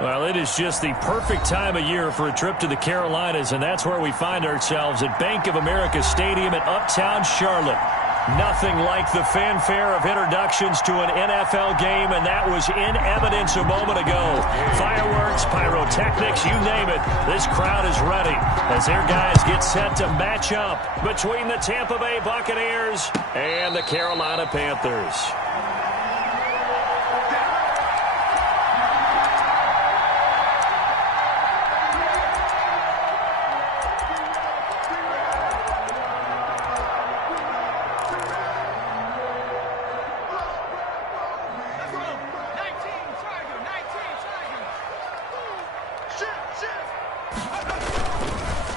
Well, it is just the perfect time of year for a trip to the Carolinas, and that's where we find ourselves at Bank of America Stadium in Uptown Charlotte. Nothing like the fanfare of introductions to an NFL game, and that was in evidence a moment ago. Fireworks, pyrotechnics, you name it. This crowd is ready as their guys get set to match up between the Tampa Bay Buccaneers and the Carolina Panthers.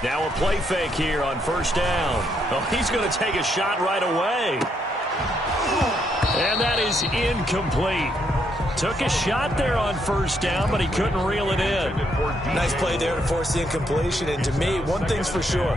Now a play fake here on first down. Oh, he's going to take a shot right away. And that is incomplete. Took a shot there on first down, but he couldn't reel it in. Nice play there to force the incompletion. And to me, one thing's for sure.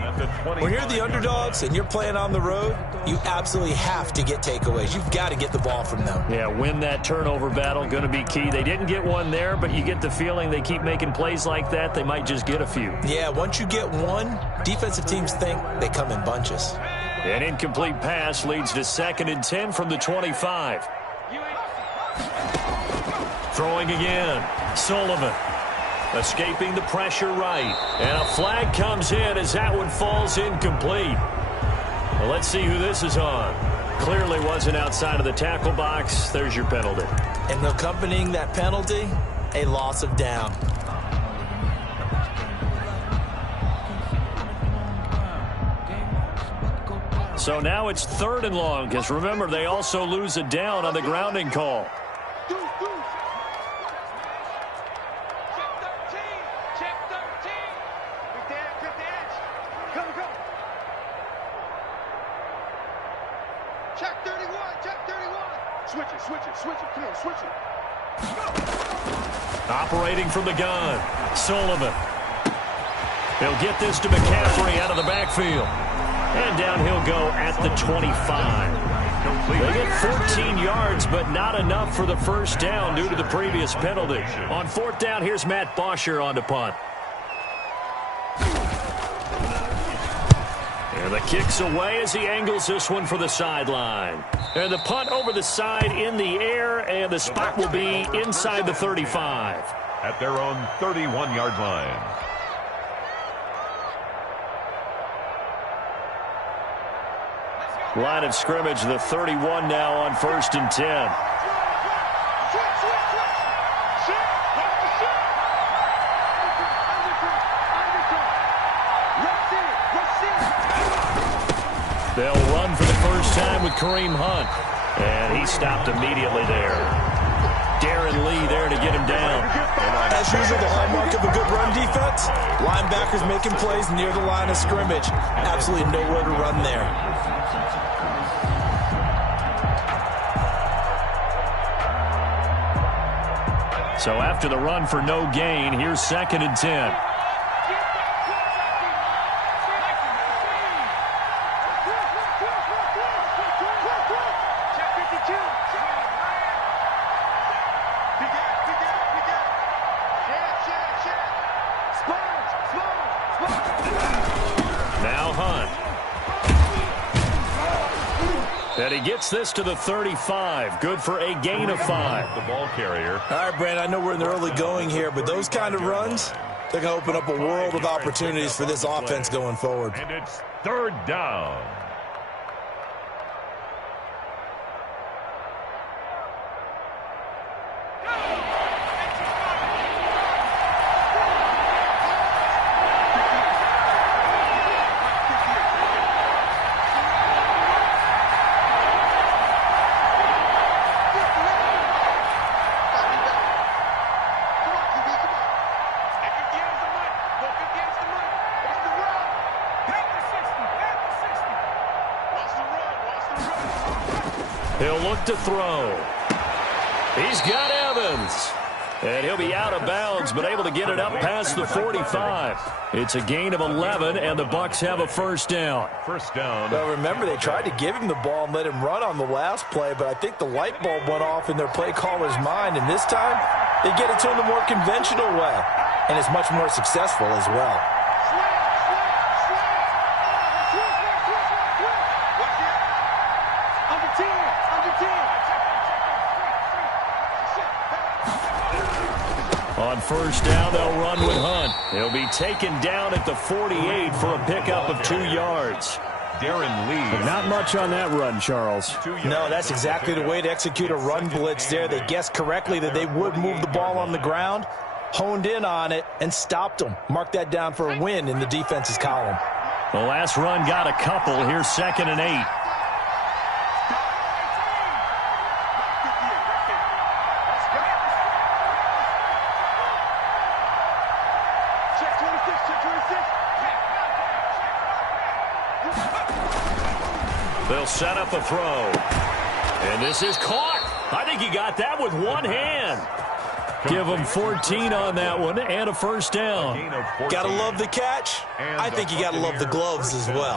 When you're the underdogs and you're playing on the road, you absolutely have to get takeaways. You've got to get the ball from them. Yeah, win that turnover battle, going to be key. They didn't get one there, but you get the feeling they keep making plays like that, they might just get a few. Yeah, once you get one, defensive teams think they come in bunches. An incomplete pass leads to 2nd and 10 from the 25. Throwing again. Sullivan escaping the pressure right. And a flag comes in as that one falls incomplete. Well, let's see who this is on. Clearly wasn't outside of the tackle box. There's your penalty. And accompanying that penalty, a loss of down. So now it's 3rd and long, because remember, they also lose a down on the grounding call. Operating from the gun, Sullivan. He'll get this to McCaffrey out of the backfield. And down he'll go at the 25. They get 14 yards, but not enough for the first down due to the previous penalty. On 4th down, here's Matt Bosher on to punt. And the kick's away as he angles this one for the sideline. And the punt over the side in the air, and the spot will be inside the 35. At their own 31-yard line. Line of scrimmage, the 31 now on 1st and 10. They'll run for the first time with Kareem Hunt. And he stopped immediately there. Darren Lee there to get him down. As usual, the hallmark of a good run defense, linebackers making plays near the line of scrimmage. Absolutely nowhere to run there. So after the run for no gain, here's 2nd and 10. Now Hunt. And he gets this to the 35. Good for a gain of 5. The ball carrier. All right, Brand, I know we're in the early going here, but those kind of runs, they're going to open up a world of opportunities for this offense going forward. And it's 3rd down. He'll look to throw. He's got Evans. And he'll be out of bounds, but able to get it up past the 45. It's a gain of 11, and the Bucs have a first down. First down. Well, remember, they tried to give him the ball and let him run on the last play, but I think the light bulb went off in their play caller's mind, and this time, They get it to him the more conventional way, and it's much more successful as well. On first down, they'll run with Hunt. He'll be taken down at the 48 for a pickup of 2 yards. Darren Lee. Not much on that run, Charles. No, that's exactly the way to execute a run blitz there. They guessed correctly that they would move the ball on the ground, honed in on it, and stopped them. Mark that down for a win in the defense's column. The last run got a couple. Here's 2nd and 8. They'll set up a throw. And this is caught. I think he got that with one hand. Give him 14 on that one and a first down. Gotta love the catch. I think you gotta love the gloves as well.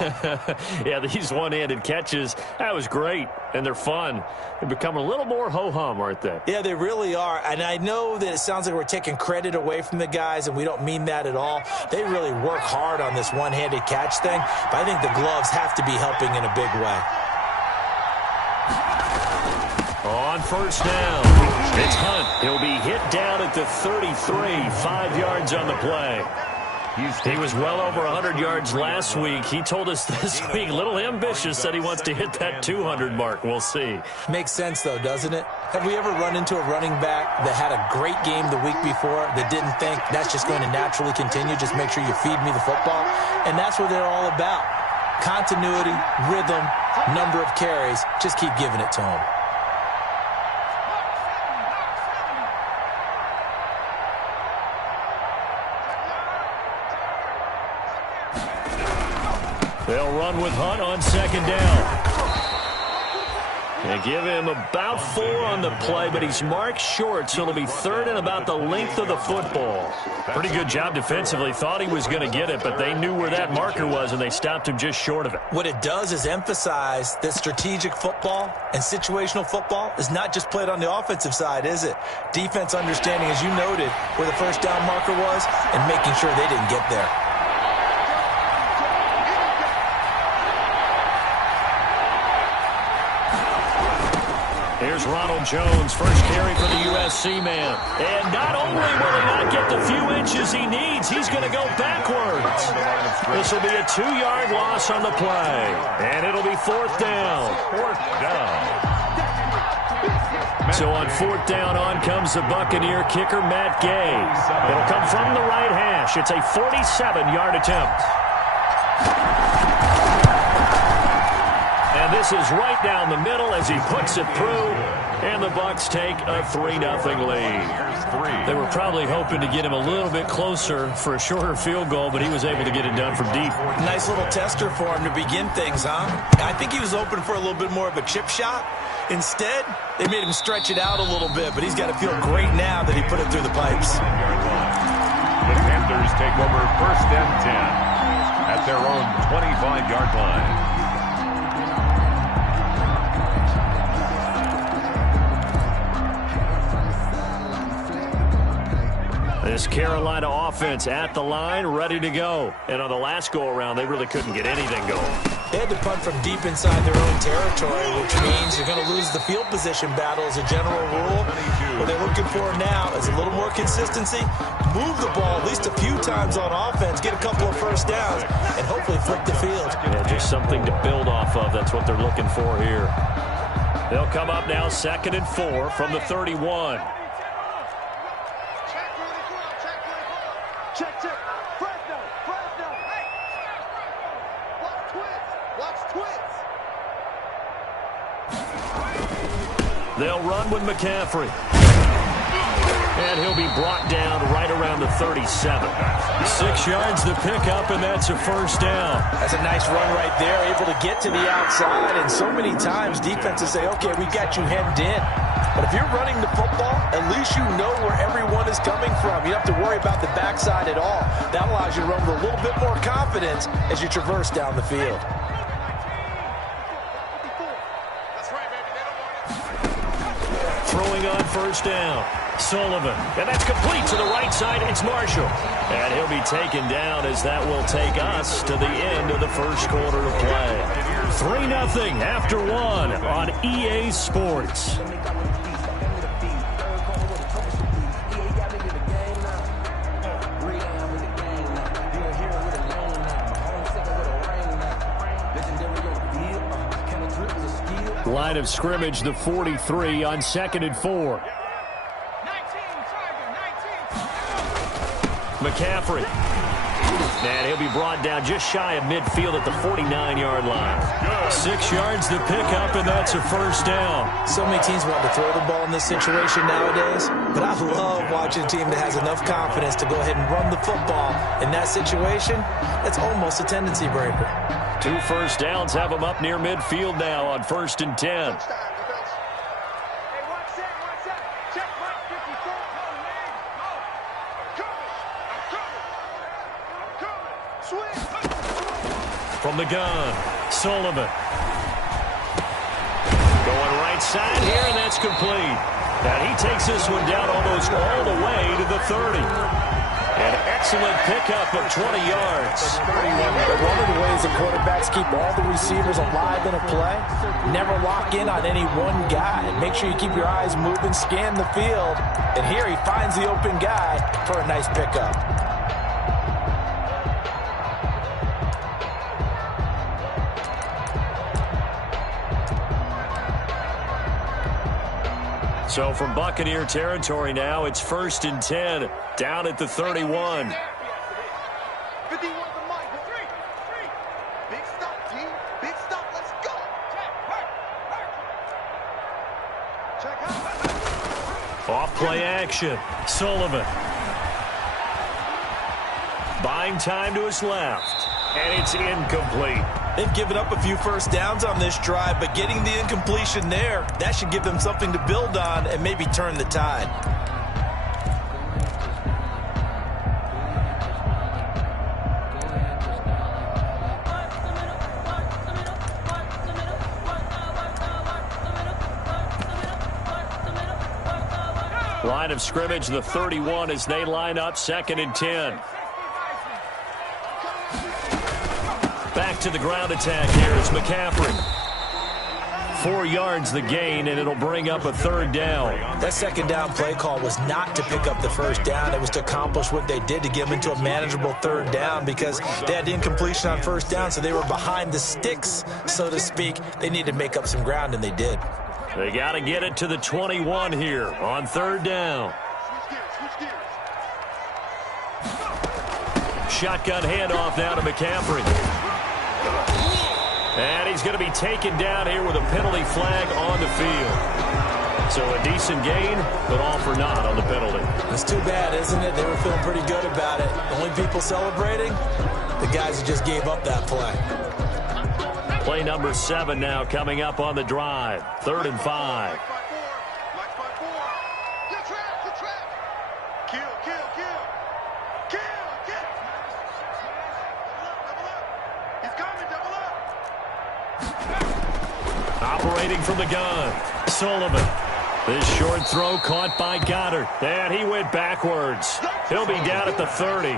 Yeah, these one-handed catches, that was great. And they're fun. They become a little more ho-hum, aren't they? Yeah, they really are. And I know that it sounds like we're taking credit away from the guys, and we don't mean that at all. They really work hard on this one-handed catch thing, but I think the gloves have to be helping in a big way. On first down, it's Hunt. He'll be hit down at the 33, 5 yards on the play. He was well over 100 yards last week. He told us this week, a little ambitious, said he wants to hit that 200 mark. We'll see. Makes sense, though, doesn't it? Have we ever run into a running back that had a great game the week before that didn't think that's just going to naturally continue? Just make sure you feed me the football. And that's what they're all about. Continuity, rhythm, number of carries. Just keep giving it to them. They'll run with Hunt on 2nd down. They give him about 4 on the play, but he's marked short, so it'll be 3rd and about the length of the football. Pretty good job defensively. Thought he was going to get it, but they knew where that marker was, and they stopped him just short of it. What it does is emphasize that strategic football and situational football is not just played on the offensive side, is it? Defense understanding, as you noted, where the first down marker was and making sure they didn't get there. Here's Ronald Jones, first carry for the USC man. And not only will he not get the few inches he needs, he's going to go backwards. This will be a 2-yard loss on the play. And it'll be 4th down. 4th down. So on 4th down, on comes the Buccaneer kicker, Matt Gay. It'll come from the right hash. It's a 47-yard attempt. And this is right down the middle as he puts it through, and the Bucs take a 3-0 lead. They were probably hoping to get him a little bit closer for a shorter field goal, but he was able to get it done from deep. Nice little tester for him to begin things, huh? I think he was open for a little bit more of a chip shot. Instead, they made him stretch it out a little bit, but he's got to feel great now that he put it through the pipes. The Panthers take over 1st and 10 at their own 25-yard line. This Carolina offense at the line, ready to go. And on the last go-around, they really couldn't get anything going. They had to punt from deep inside their own territory, which means you're going to lose the field position battle as a general rule. What they're looking for now is a little more consistency, move the ball at least a few times on offense, get a couple of first downs, and hopefully flip the field. Yeah, just something to build off of. That's what they're looking for here. They'll come up now 2nd and 4 from the 31. They'll run with McCaffrey. And he'll be brought down right around the 37. 6 yards to pick up, and that's a first down. That's a nice run right there, able to get to the outside. And so many times defenses say, okay, we got you hemmed in. But if you're running the football, at least you know where everyone is coming from. You don't have to worry about the backside at all. That allows you to run with a little bit more confidence as you traverse down the field. Throwing on first down. Sullivan. And that's complete to the right side. It's Marshall. And he'll be taken down as that will take us to the end of the first quarter of play. 3-0 after one on EA Sports. Line of scrimmage, the 43 on 2nd and 4. McCaffrey. And he'll be brought down just shy of midfield at the 49-yard line. 6 yards to pick up, and that's a first down. So many teams want to throw the ball in this situation nowadays, but I love watching a team that has enough confidence to go ahead and run the football. In that situation, that's almost a tendency breaker. 2 first downs have them up near midfield now on 1st and 10. From the gun, Sullivan. Going right side here, and that's complete. And he takes this one down almost all the way to the 30. An excellent pickup of 20 yards. One of the ways the quarterbacks keep all the receivers alive in a play, never lock in on any one guy. Make sure you keep your eyes moving, scan the field. And here he finds the open guy for a nice pickup. So from Buccaneer territory now, it's 1st and 10, down at the 31. Off play action, Sullivan. Buying time to his left, and it's incomplete. They've given up a few first downs on this drive, but getting the incompletion there, that should give them something to build on and maybe turn the tide. Line of scrimmage, the 31 as they line up 2nd and 10. Back to the ground attack here. It's McCaffrey. 4 yards the gain, and it'll bring up a 3rd down. That 2nd down play call was not to pick up the 1st down. It was to accomplish what they did to get them into a manageable 3rd down because they had the incompletion on 1st down, so they were behind the sticks, so to speak. They needed to make up some ground, and they did. They got to get it to the 21 here on 3rd down. Shotgun handoff now to McCaffrey. And he's going to be taken down here with a penalty flag on the field. So a decent gain, but all for naught on the penalty. It's too bad, isn't it? They were feeling pretty good about it. The only people celebrating, the guys who just gave up that play. Play number 7 now coming up on the drive. 3rd and 5. Operating from the gun, Sullivan. This short throw caught by Goddard. And he went backwards. He'll be down at the 30.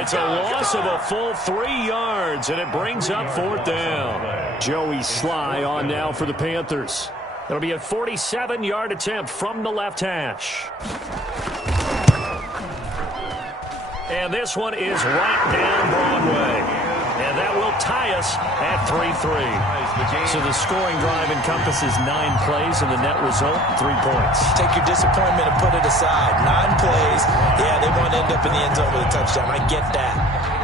It's a loss of a full 3 yards, and it brings up 4th down. Joey Sly on now for the Panthers. It'll be a 47-yard attempt from the left hash. And this one is right down Broadway. And that will tie us at 3-3. So the scoring drive encompasses 9 plays, and the net result, 3 points. Take your disappointment and put it aside. 9 plays, yeah, they want to end up in the end zone with a touchdown. I get that.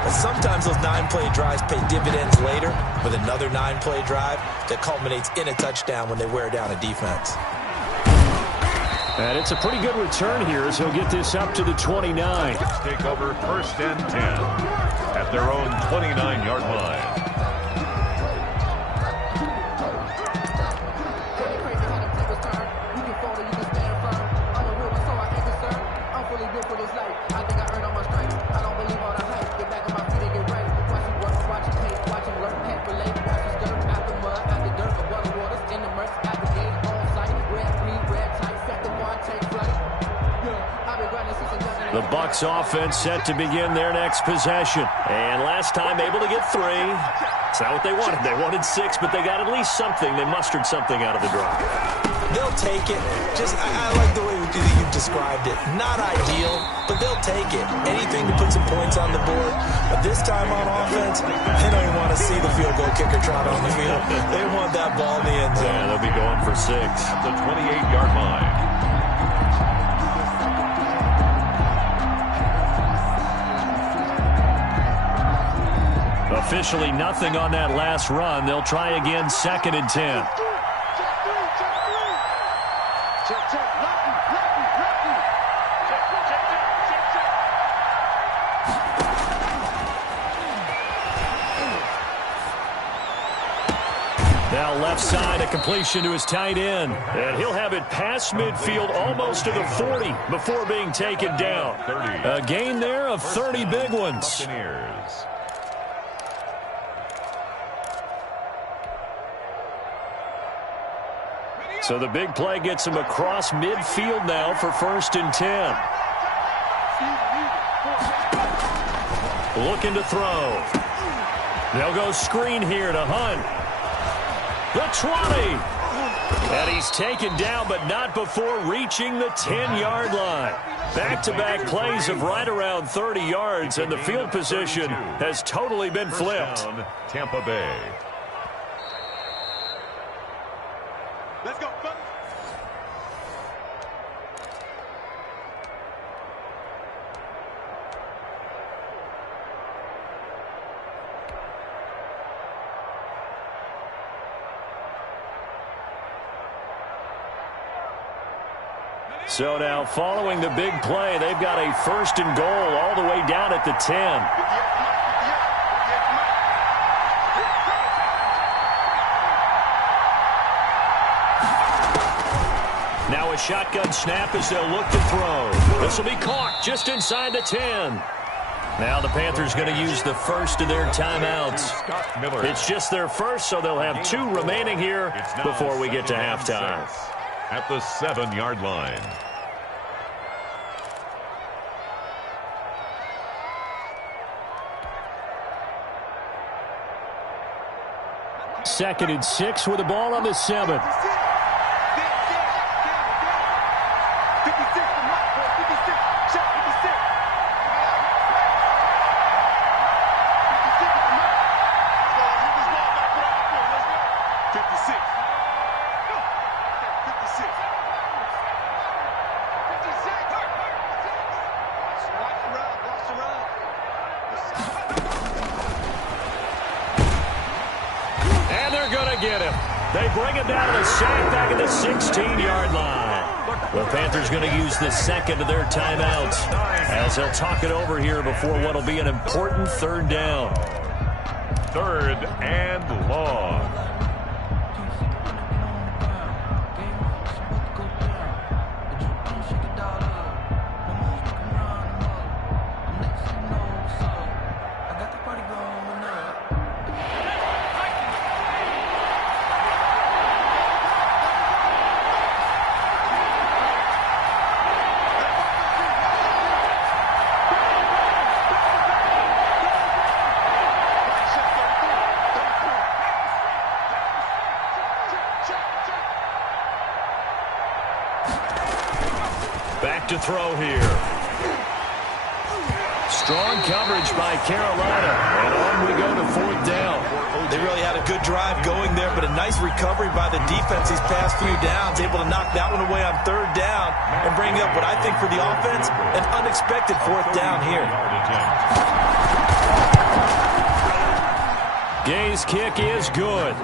But sometimes those 9-play drives pay dividends later with another 9-play drive that culminates in a touchdown when they wear down a defense. And it's a pretty good return here as he'll get this up to the 29. Let's take over 1st and 10 at their own 29-yard line. The Bucs offense set to begin their next possession. And last time able to get 3. It's not what they wanted. They wanted 6, but they got at least something. They mustered something out of the drive. They'll take it. I like the way you've described it. Not ideal, but they'll take it. Anything to put some points on the board. But this time on offense, they don't even want to see the field goal kicker trot on the field. They want that ball in the end zone. Yeah, they'll be going for 6. At the 28-yard line. Officially nothing on that last run. They'll try again, 2nd and 10. Now left side, a completion to his tight end. And he'll have it past midfield, almost to the 40 before being taken down. A gain there of 30 big ones. Buccaneers. So the big play gets him across midfield now for 1st and 10. Looking to throw. They'll go screen here to Hunt. The 20. And he's taken down, but not before reaching the 10-yard line. Back-to-back plays of right around 30 yards, and the field position has totally been flipped. Tampa Bay. Let's go, fellas. So now following the big play, they've got a 1st and goal all the way down at the 10. Now a shotgun snap as they'll look to throw. This will be caught just inside the 10. Now the Panthers going to use the first of their timeouts. It's just their first, so they'll have 2 remaining here before we get to halftime. At the 7-yard line. Second and 6 with the ball on the 7. Get him. They bring him down to the sack back at the 16-yard line. The Panthers going to use the second of their timeouts as they'll talk it over here before what will be an important 3rd down. 3rd and long. Back to throw here. Strong coverage by Carolina. And on we go to 4th down. They really had a good drive going there, but a nice recovery by the defense these past few downs. Able to knock that one away on 3rd down and bring up what I think for the offense, an unexpected 4th down here. Gay's kick is good.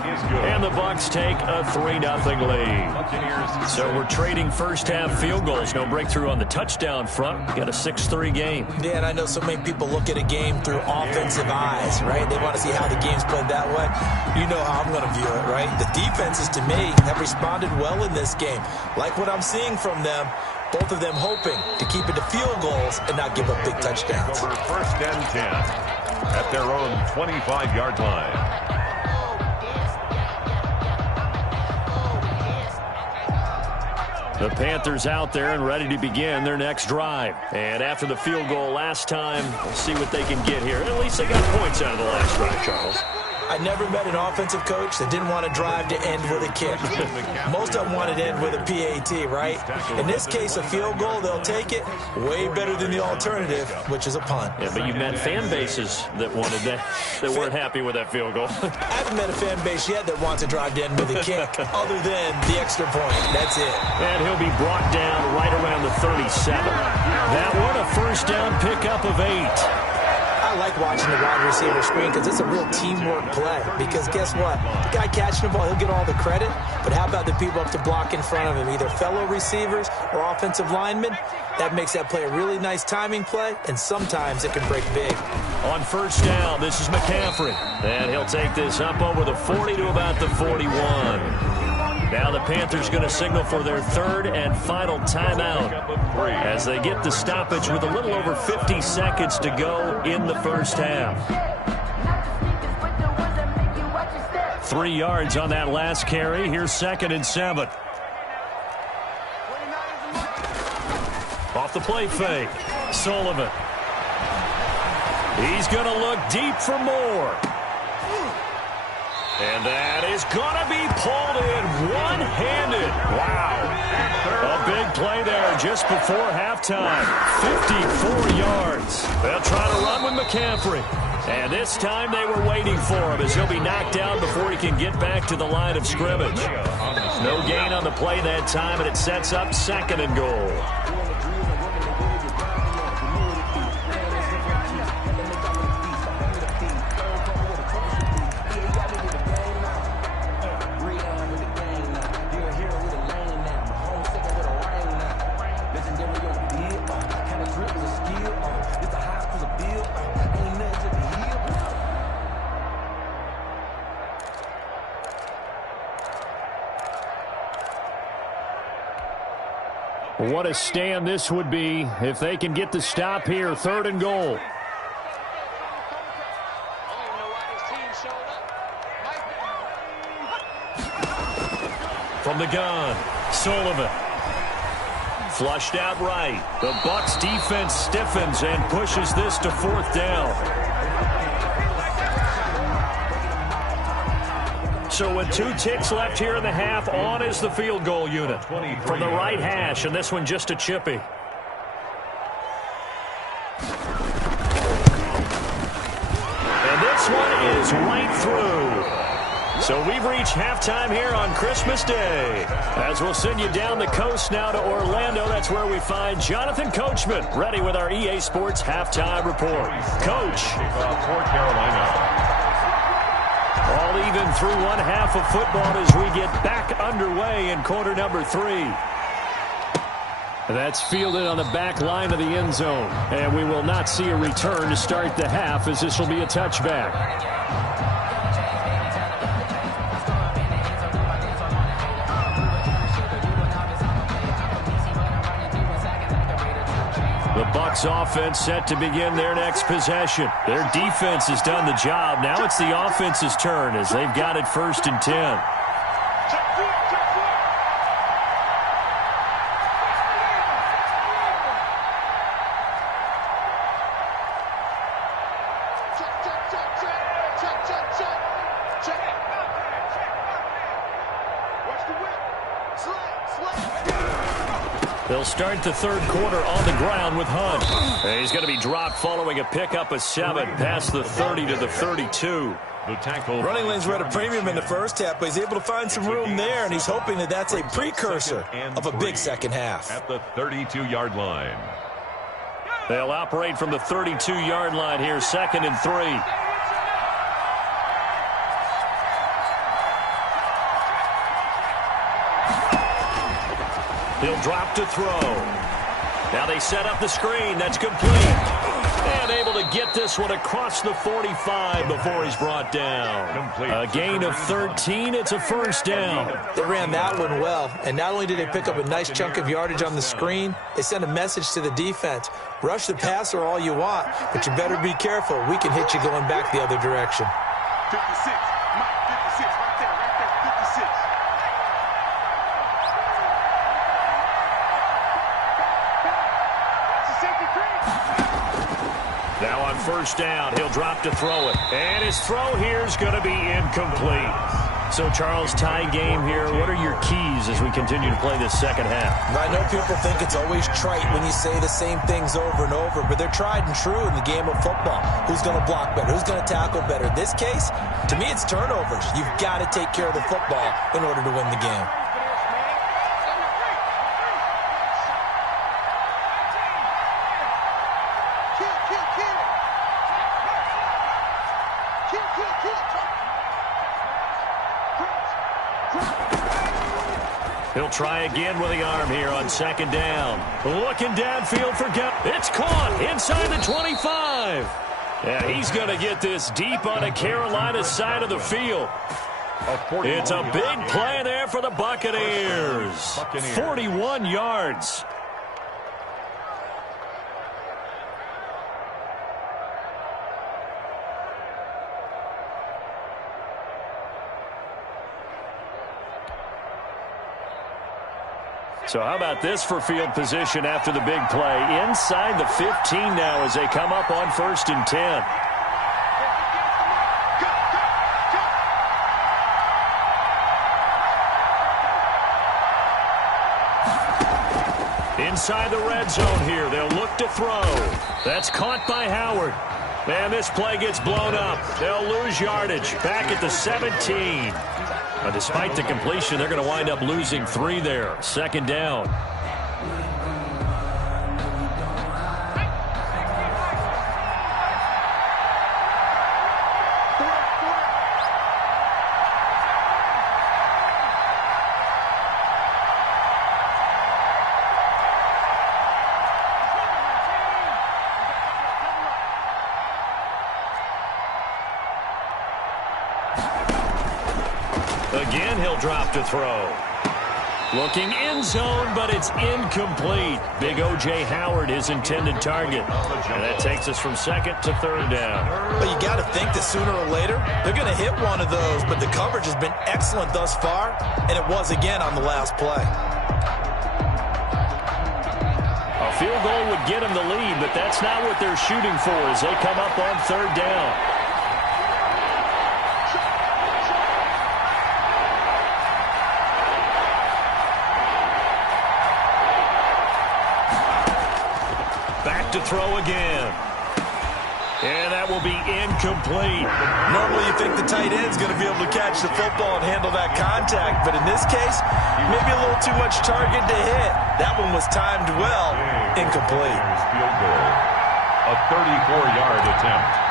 And the Bucs take a 3-0 lead. So we're trading first-half field goals. No breakthrough on the touchdown front. We got a 6-3 game. Yeah, and I know so many people look at a game through offensive eyes, right? They want to see how the game's played that way. You know how I'm going to view it, right? The defenses, to me, have responded well in this game. Like what I'm seeing from them, both of them hoping to keep it to field goals and not give up big touchdowns. Over 1st and 10. At their own 25-yard line. The Panthers out there and ready to begin their next drive. And after the field goal last time, we'll see what they can get here. At least they got points out of the last drive, Charles. I never met an offensive coach that didn't want to drive to end with a kick. Most of them wanted to end with a PAT, right? In this case, a field goal, they'll take it. Way better than the alternative, which is a punt. Yeah, but you met fan bases that wanted that weren't happy with that field goal. I haven't met a fan base yet that wants to drive to end with a kick, other than the extra point. That's it. And he'll be brought down right around the 37. That one, a first down pickup of 8. I like watching the wide receiver screen because it's a real teamwork play. Because guess what? The guy catching the ball, he'll get all the credit. But how about the people up to block in front of him, either fellow receivers or offensive linemen? That makes that play a really nice timing play, and sometimes it can break big. On first down, this is McCaffrey. And he'll take this up over the 40 to about the 41. Now the Panthers going to signal for their third and final timeout as they get the stoppage with a little over 50 seconds to go in the first half. 3 yards on that last carry. Here's 2nd and 7. Off the play fake. Sullivan. He's going to look deep for more. And that is going to be pulled in one-handed. Wow. A big play there just before halftime. 54 yards. They'll try to run with McCaffrey. And this time they were waiting for him as he'll be knocked down before he can get back to the line of scrimmage. No gain on the play that time, and it sets up 2nd and goal. What a stand this would be if they can get the stop here. 3rd and goal. From the gun, Sullivan. Flushed out right. The Bucs defense stiffens and pushes this to 4th down. So with 2 ticks left here in the half, on is the field goal unit from the right hash, and this one just a chippy. And this one is right through. So we've reached halftime here on Christmas Day. As we'll send you down the coast now to Orlando, that's where we find Jonathan Coachman, ready with our EA Sports halftime report. Coach. For Carolina. All even through one half of football as we get back underway in quarter number 3. That's fielded on the back line of the end zone. And we will not see a return to start the half as this will be a touchback. The Bucs offense set to begin their next possession. Their defense has done the job. Now it's the offense's turn as they've got it 1st and 10. They'll start the 3rd quarter on the ground with Hunt. And he's going to be dropped following a pickup of 7 past the 30 to the 32. The tackle. Running lanes were at a premium in the first half, but he's able to find some room there, and he's hoping that that's a precursor of a big second half. At the 32-yard line. They'll operate from the 32-yard line here, 2nd and 3. He'll drop to throw. Now they set up the screen. That's complete. And able to get this one across the 45 before he's brought down. A gain of 13. It's a first down. They ran that one well. And not only did they pick up a nice chunk of yardage on the screen, they sent a message to the defense. Rush the passer all you want, but you better be careful. We can hit you going back the other direction. 56. Mike, 56. Right there. 56. Now on first down, he'll drop to throw it. And his throw here is going to be incomplete. So, Charles, tie game here. What are your keys as we continue to play this second half? I know people think it's always trite when you say the same things over and over, but they're tried and true in the game of football. Who's going to block better? Who's going to tackle better? In this case, to me, it's turnovers. You've got to take care of the football in order to win the game. He'll try again with the arm here on second down. Looking downfield for it's caught inside the 25. Yeah, he's going to get this deep on the Carolina side of the field. It's a big play there for the Buccaneers. 41 yards. So how about this for field position after the big play? Inside the 15 now as they come up on 1st and 10. Inside the red zone here. They'll look to throw. That's caught by Howard. Man, this play gets blown up. They'll lose yardage. Back at the 17. Despite the completion, they're going to wind up losing 3 there. Second down. Again, he'll drop to throw. Looking end zone, but it's incomplete. Big O.J. Howard, his intended target. And that takes us from second to third down. Well, you got to think that sooner or later, they're going to hit one of those, but the coverage has been excellent thus far, and it was again on the last play. A field goal would get them the lead, but that's not what they're shooting for as they come up on third down. To throw again. And that will be incomplete. Normally you think the tight end's going to be able to catch the football and handle that contact, but in this case, maybe a little too much target to hit. That one was timed well. Incomplete. Field goal. A 34-yard attempt.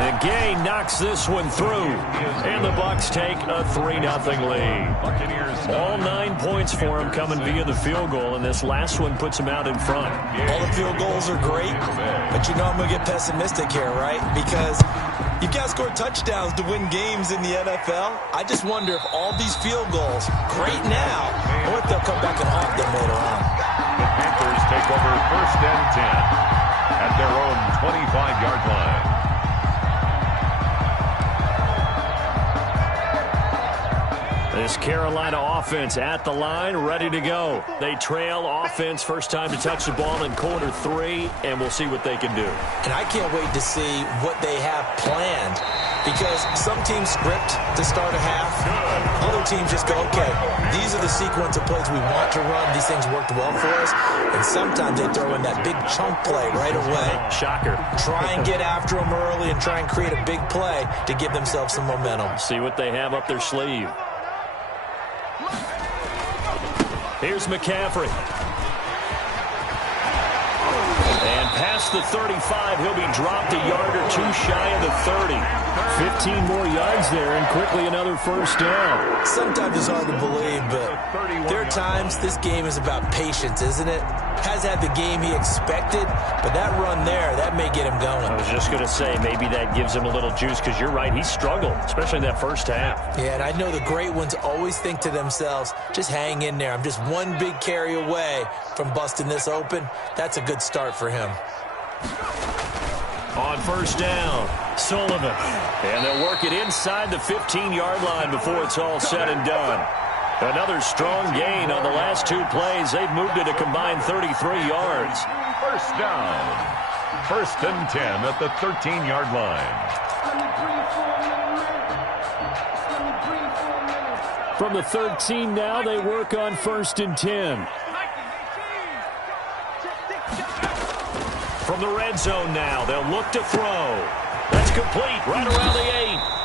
And Gay knocks this one through. And the Bucs take a 3-0 lead. All 9 points for him coming via the field goal, and this last one puts him out in front. All the field goals are great, but you know I'm going to get pessimistic here, right? Because you've got to score touchdowns to win games in the NFL. I just wonder if all these field goals, great now, or if they'll come back and haunt them later on. The Panthers take over 1st and 10 at their own 25-yard line. This Carolina offense at the line, ready to go. They trail offense, first time to touch the ball in quarter 3, and we'll see what they can do. And I can't wait to see what they have planned, because some teams script to start a half. Other teams just go, okay, these are the sequence of plays we want to run. These things worked well for us. And sometimes they throw in that big chunk play right away. Shocker. Try and get after them early and try and create a big play to give themselves some momentum. See what they have up their sleeve. Here's McCaffrey. And past the 35, he'll be dropped a yard or two shy of the 30. 15 more yards there, and quickly another first down. Sometimes it's hard to believe, but there are times this game is about patience, isn't it? Has had the game he expected, but that run there, that may get him going. I was just going to say, maybe that gives him a little juice, because you're right, he struggled, especially in that first half. Yeah, and I know the great ones always think to themselves, just hang in there. I'm just one big carry away from busting this open. That's a good start for him. On first down, Sullivan. And they'll work it inside the 15-yard line before it's all said and done. Another strong gain on the last 2 plays. They've moved it a combined 33 yards. First down. 1st and 10 at the 13-yard line. From the 13 now, they work on 1st and 10. From the red zone now, they'll look to throw. That's complete right around the 8.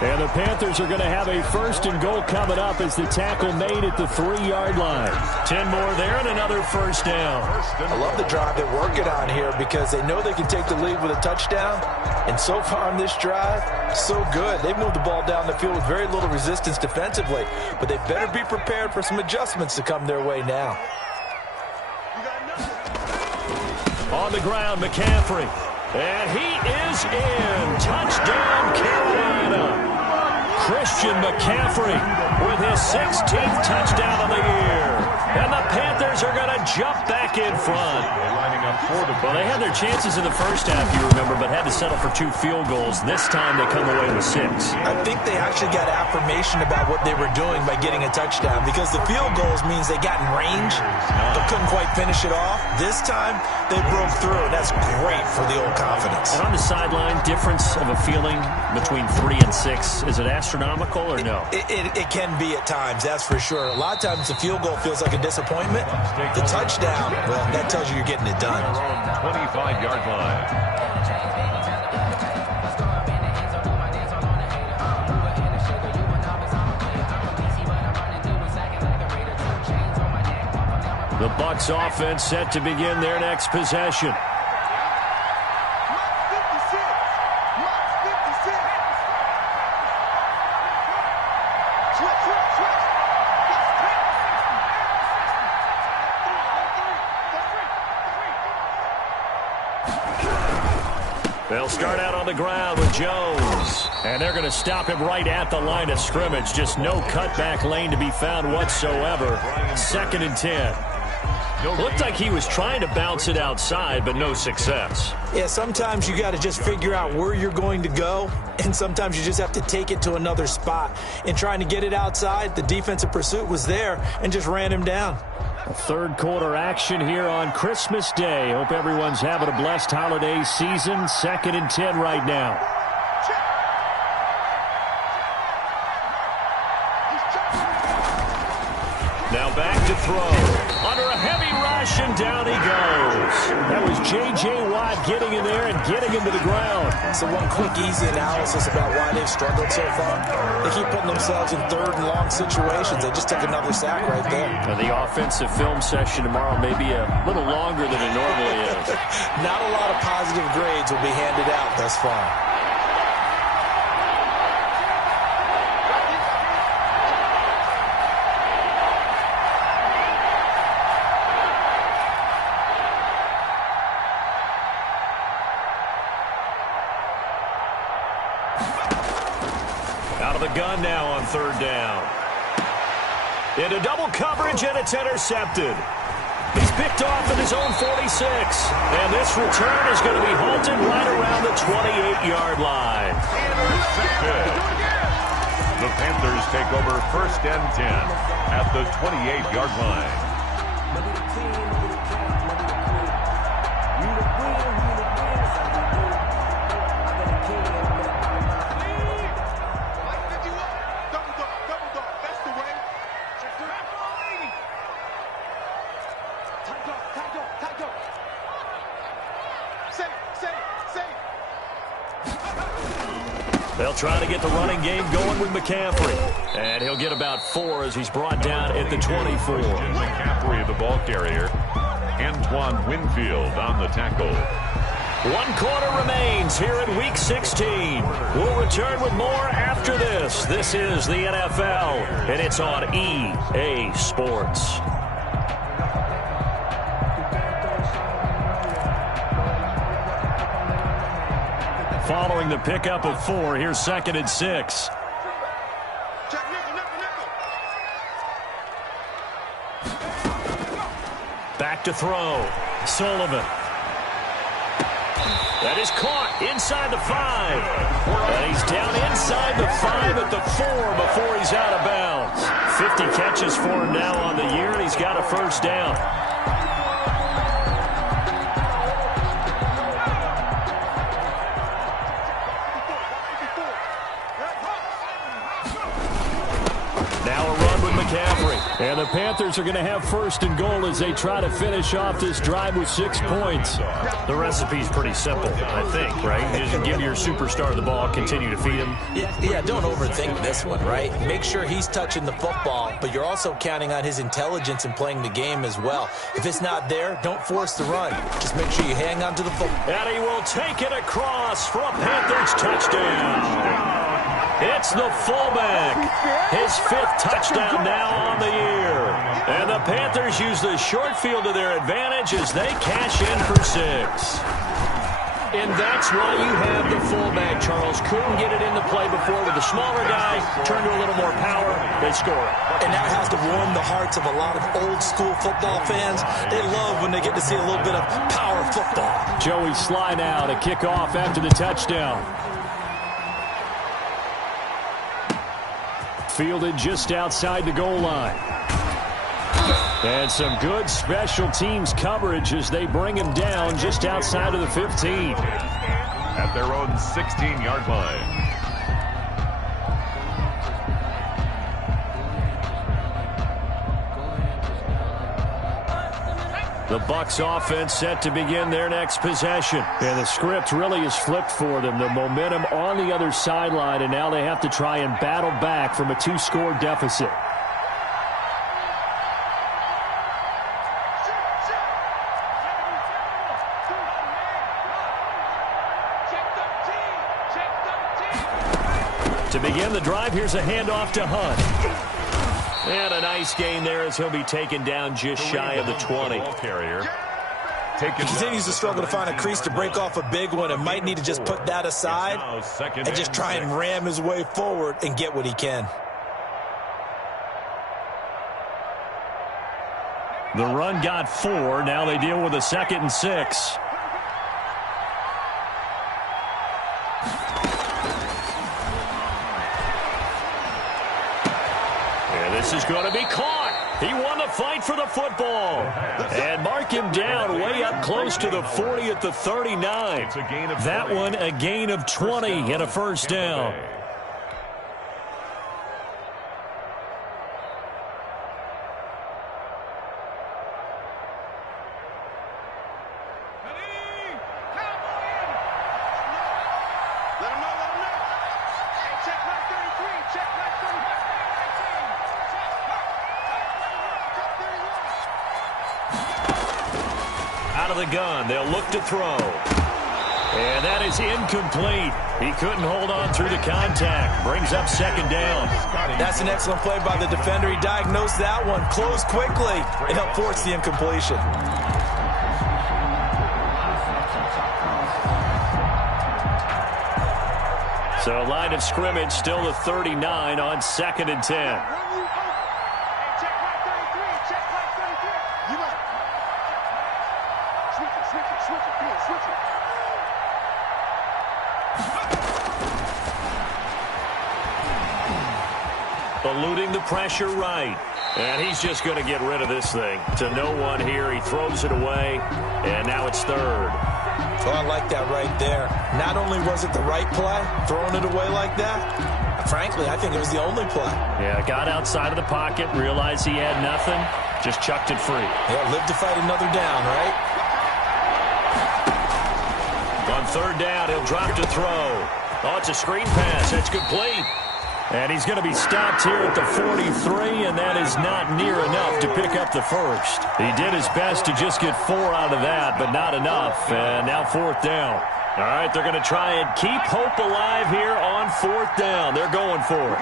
And the Panthers are going to have a 1st and goal coming up as the tackle made at the 3-yard line. 10 more there and another 1st down. I love the drive they're working on here because they know they can take the lead with a touchdown. And so far on this drive, so good. They've moved the ball down the field with very little resistance defensively. But they better be prepared for some adjustments to come their way now. On the ground, McCaffrey. And he is in. Touchdown, Carolina. Christian McCaffrey with his 16th touchdown of the year. And the Panthers are going to jump back in front. Well, they had their chances in the first half, you remember, but had to settle for 2 field goals. This time they come away with 6. I think they actually got affirmation about what they were doing by getting a touchdown because the field goals means they got in range but couldn't quite finish it off. This time they broke through, and that's great for the old confidence. And on the sideline, difference of a feeling between 3 and 6, is it astronomical or no? It can be at times, that's for sure. A lot of times the field goal feels like a disappointment. The touchdown, well, that tells you you're getting it done. 25-yard line. The Bucs offense set to begin their next possession. They'll start out on the ground with Jones. And they're going to stop him right at the line of scrimmage. Just no cutback lane to be found whatsoever. 2nd and 10. Looked like he was trying to bounce it outside, but no success. Yeah, sometimes you got to just figure out where you're going to go, and sometimes you just have to take it to another spot. In trying to get it outside, the defensive pursuit was there and just ran him down. A 3rd quarter action here on Christmas Day. Hope everyone's having a blessed holiday season. 2nd and 10 right now. Now back to throw. Under a heavy rush, and down he goes. That was J.J. Watt getting in there and getting him to the ground. So one quick, easy analysis about why they've struggled so far. They keep putting themselves in 3rd and long situations. They just took another sack right there. Now the offensive film session tomorrow may be a little longer than it normally is. Not a lot of positive grades will be handed out thus far. Out of the gun now on 3rd down. Into double coverage, and it's intercepted. He's picked off at his own 46. And this return is going to be halted right around the 28-yard line. Intercepted. The Panthers take over 1st and 10 at the 28-yard line. They'll try to get the running game going with McCaffrey. And he'll get about 4 as he's brought down at the 24. McCaffrey, the ball carrier. Antoine Winfield on the tackle. 1 quarter remains here in Week 16. We'll return with more after this. This is the NFL, and it's on EA Sports. Following the pickup of 4, here's 2nd and 6. Back to throw. Sullivan. That is caught inside the 5. And he's down inside the 5 at the 4 before he's out of bounds. 50 catches for him now on the year, and he's got a first down. Now a run with McCaffrey. And the Panthers are going to have first and goal as they try to finish off this drive with 6 points. The recipe's pretty simple, I think, right? You just give your superstar the ball, continue to feed him. Yeah, don't overthink this one, right? Make sure he's touching the football, but you're also counting on his intelligence in playing the game as well. If it's not there, don't force the run. Just make sure you hang on to the football. And he will take it across for a Panthers touchdown. It's the fullback. His 5th touchdown now on the year. And the Panthers use the short field to their advantage as they cash in for 6. And that's why you have the fullback, Charles. Couldn't get it into play before with the smaller guy. Turned to a little more power. They score it. And that has to warm the hearts of a lot of old-school football fans. They love when they get to see a little bit of power football. Joey Sly now to kick off after the touchdown. Fielded just outside the goal line. And some good special teams coverage as they bring him down just outside of the 15. At their own 16-yard line. The Bucs offense set to begin their next possession. And the script really is flipped for them. The momentum on the other sideline, and now they have to try and battle back from a 2-score deficit. To begin the drive, here's a handoff to Hunt. And a nice gain there as he'll be taken down just shy of the 20. He continues to struggle to find a crease to break off a big one and might need to just put that aside and just try and ram his way forward and get what he can. The run got 4. Now they deal with a 2nd and 6. This is going to be caught. He won the fight for the football. And mark him down way up close to the 40 at the 39. That one a gain of 20 and a first down. Out of the gun, they'll look to throw. And that is incomplete. He couldn't hold on through the contact. Brings up 2nd down. That's an excellent play by the defender. He diagnosed that one, closed quickly, and helped force the incompletion. So line of scrimmage still the 39 on 2nd and 10. Eluding the pressure right. And he's just going to get rid of this thing. To no one here. He throws it away. And now it's 3rd. Oh, I like that right there. Not only was it the right play, throwing it away like that, frankly, I think it was the only play. Yeah, got outside of the pocket, realized he had nothing, just chucked it free. Yeah, live to fight another down, right? On 3rd down, he'll drop to throw. Oh, it's a screen pass. That's complete. And he's going to be stopped here at the 43, and that is not near enough to pick up the first. He did his best to just get 4 out of that, but not enough. And now 4th down. All right, they're going to try and keep hope alive here on 4th down. They're going for it.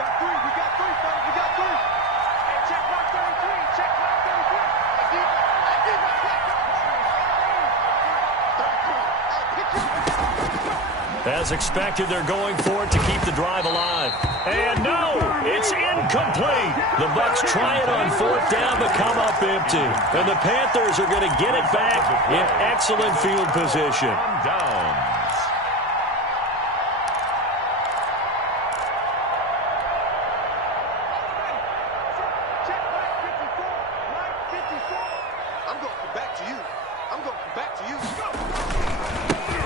As expected, they're going for it to keep the drive alive. And no, it's incomplete. The Bucs try it on 4th down but come up empty. And the Panthers are going to get it back in excellent field position. Downs.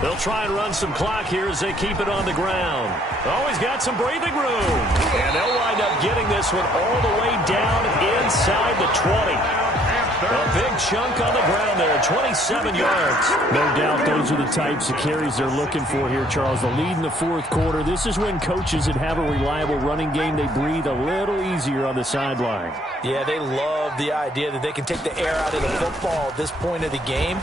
They'll try and run some clock here as they keep it on the ground. Oh, he's got some breathing room. And they'll wind up getting this one all the way down inside the 20. A big chunk on the ground there, 27 yards. No doubt those are the types of carries they're looking for here, Charles. The lead in the fourth quarter. This is when coaches that have a reliable running game, they breathe a little easier on the sideline. Yeah, they love the idea that they can take the air out of the football at this point of the game.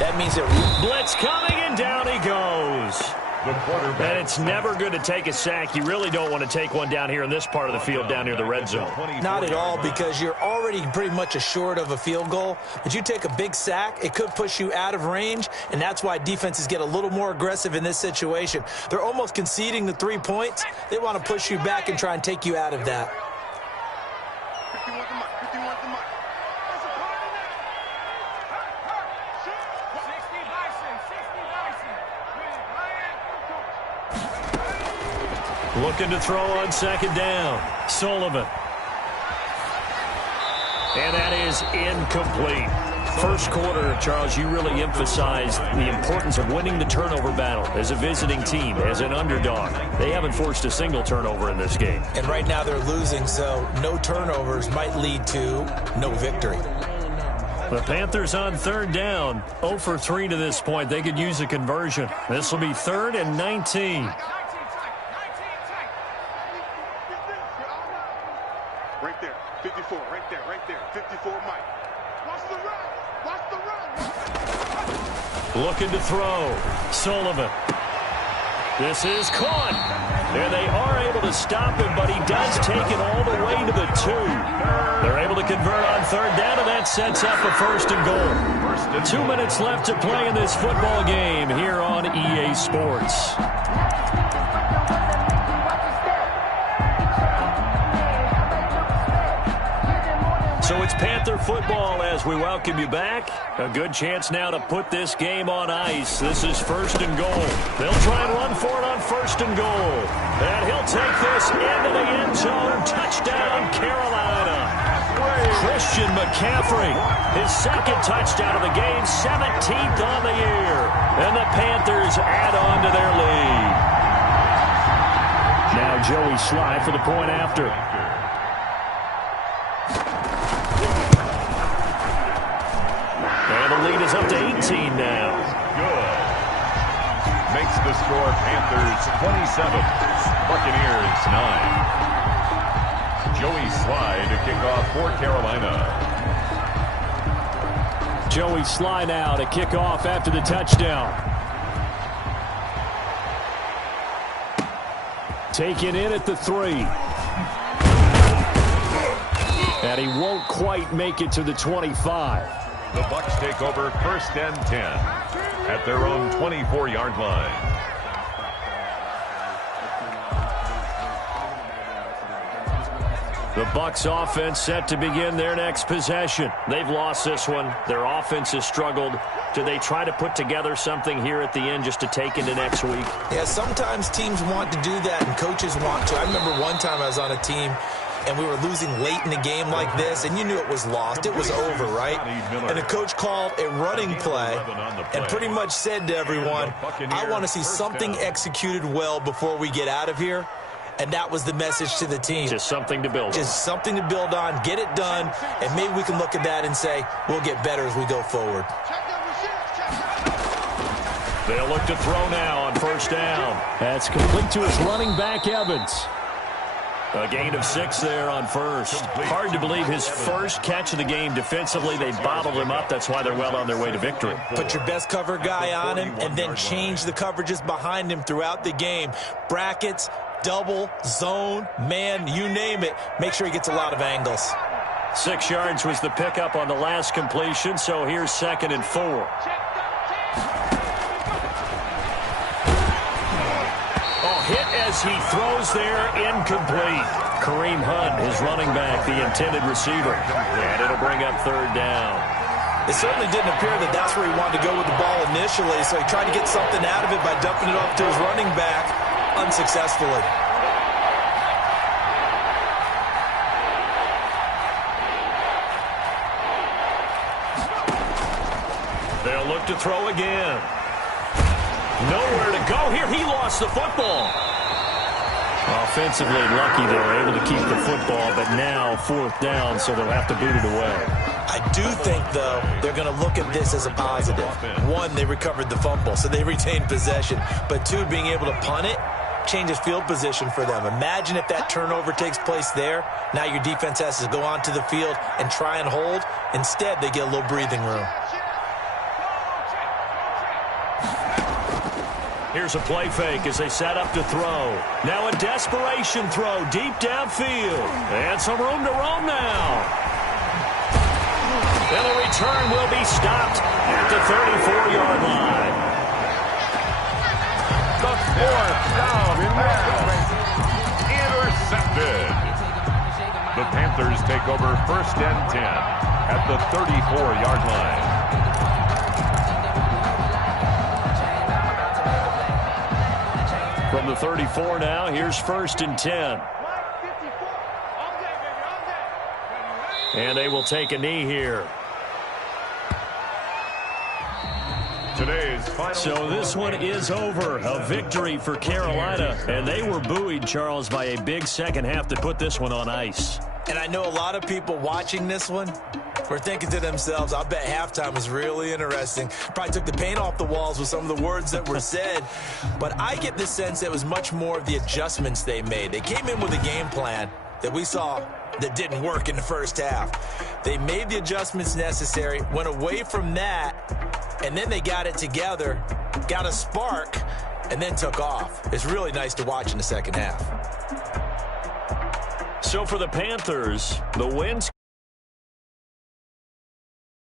That means that blitz coming, and down he goes. And it's never good to take a sack. You really don't want to take one down here in this part of the field down near the red zone. Not at all, because you're already pretty much assured of a field goal. But you take a big sack, it could push you out of range, and that's why defenses get a little more aggressive in this situation. They're almost conceding the 3 points. They want to push you back and try and take you out of that. Looking to throw on second down. Sullivan. And that is incomplete. First quarter, Charles, you really emphasized the importance of winning the turnover battle as a visiting team, as an underdog. They haven't forced a single turnover in this game. And right now they're losing, so no turnovers might lead to no victory. The Panthers on third down, 0 for 3 to this point. They could use a conversion. This will be 3rd and 19. Right there, 54, right there, 54, Mike. Watch the run. Looking to throw. Sullivan. This is caught. And they are able to stop him, but he does take it all the way to the 2. They're able to convert on third down, and that sets up a 1st and goal. 2 minutes left to play in this football game here on EA Sports. So it's Panther football as we welcome you back. A good chance now to put this game on ice. This is 1st and goal. They'll try and run for it on 1st and goal. And he'll take this into the end zone. Touchdown, Carolina. Christian McCaffrey, his 2nd touchdown of the game, 17th on the year. And the Panthers add on to their lead. Now Joey Sly for the point after. And the lead is up to 18 now. Good. Makes the score Panthers 27, Buccaneers 9. Joey Sly to kick off for Carolina. Joey Sly now to kick off after the touchdown. Taken in at the 3. And he won't quite make it to the 25. The Bucs take over 1st and 10 at their own 24-yard line. The Bucs offense set to begin their next possession. They've lost this one. Their offense has struggled. Do they try to put together something here at the end just to take into next week? Yeah, sometimes teams want to do that and coaches want to. I remember one time I was on a team and we were losing late in a game like this, and you knew it was lost. It was over, right? And the coach called a running play and pretty much said to everyone, I want to see something executed well before we get out of here. And that was the message to the team. Just something to build on. Just something to build on, get it done, and maybe we can look at that and say, we'll get better as we go forward. They'll look to throw now on 1st down. That's complete to his running back, Evans. A gain of 6 there on 1st. Hard to believe his first catch of the game defensively. They bottled him up. That's why they're well on their way to victory. Put your best cover guy on him and then change the coverages behind him throughout the game. Brackets, double, zone, man, you name it. Make sure he gets a lot of angles. 6 yards was the pickup on the last completion, so here's 2nd and 4. Hit as he throws there, incomplete. Kareem Hunt, his running back, the intended receiver. And it'll bring up 3rd down. It certainly didn't appear that that's where he wanted to go with the ball initially, so he tried to get something out of it by dumping it off to his running back unsuccessfully. They'll look to throw again. Nowhere to go here. He lost the football. Offensively lucky they were able to keep the football, but now 4th down, so they'll have to boot it away. I do think, though, they're going to look at this as a positive. 1, they recovered the fumble, so they retained possession. But 2, being able to punt it changes field position for them. Imagine if that turnover takes place there. Now your defense has to go onto the field and try and hold. Instead, they get a little breathing room. Here's a play fake as they set up to throw. Now a desperation throw deep downfield. And some room to roam now. And the return will be stopped at the 34-yard line. The 4th down pass. Intercepted. The Panthers take over 1st and 10 at the 34-yard line. From the 34 now, here's 1st and 10. And they will take a knee here. Today's final. So this one is over. A victory for Carolina. And they were buoyed, Charles, by a big second half to put this one on ice. And I know a lot of people watching this one were thinking to themselves, I bet halftime was really interesting. Probably took the paint off the walls with some of the words that were said. But I get the sense that it was much more of the adjustments they made. They came in with a game plan that we saw that didn't work in the first half. They made the adjustments necessary, went away from that, and then they got it together, got a spark, and then took off. It's really nice to watch in the second half. So for the Panthers, the wins